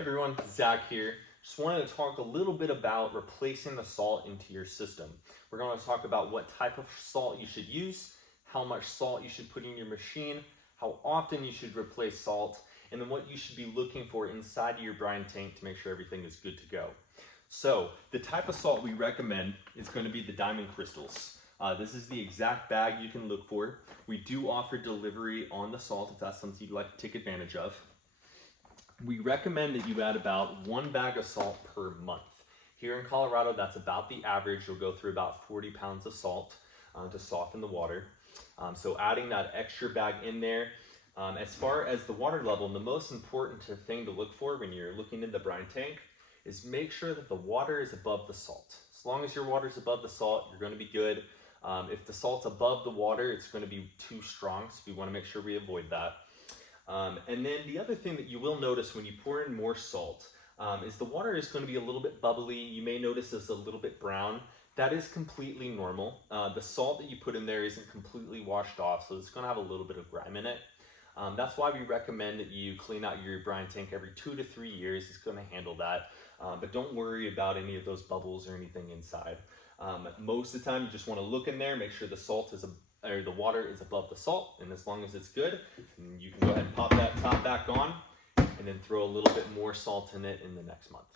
everyone, Zach here. Just wanted to talk a little bit about replacing the salt into your system. We're going to talk about what type of salt you should use, how much salt you should put in your machine, how often you should replace salt, and then what you should be looking for inside of your brine tank to make sure everything is good to go. So the type of salt we recommend is going to be the diamond crystals. This is the exact bag you can look for. We do offer delivery on the salt if that's something you'd like to take advantage of. We recommend that you add about 1 bag of salt per month. Here in Colorado, that's about the average. You'll go through about 40 pounds of salt to soften the water. So adding that extra bag in there. As far as the water level, the most important thing to look for when you're looking in the brine tank is make sure that the water is above the salt. As long as your water is above the salt, you're going to be good. If the salt's above the water, it's going to be too strong, so we want to make sure we avoid that. And then the other thing that you will notice when you pour in more salt is the water is going to be a little bit bubbly. You may notice it's a little bit brown. That is completely normal. The salt that you put in there isn't completely washed off, so it's going to have a little bit of grime in it. That's why we recommend that you clean out your brine tank every 2 to 3 years. It's going to handle that. But don't worry about any of those bubbles or anything inside. Most of the time, you just want to look in there, make sure the water is above the salt, and as long as it's good, you can go ahead and pop that top back on and then throw a little bit more salt in it in the next month.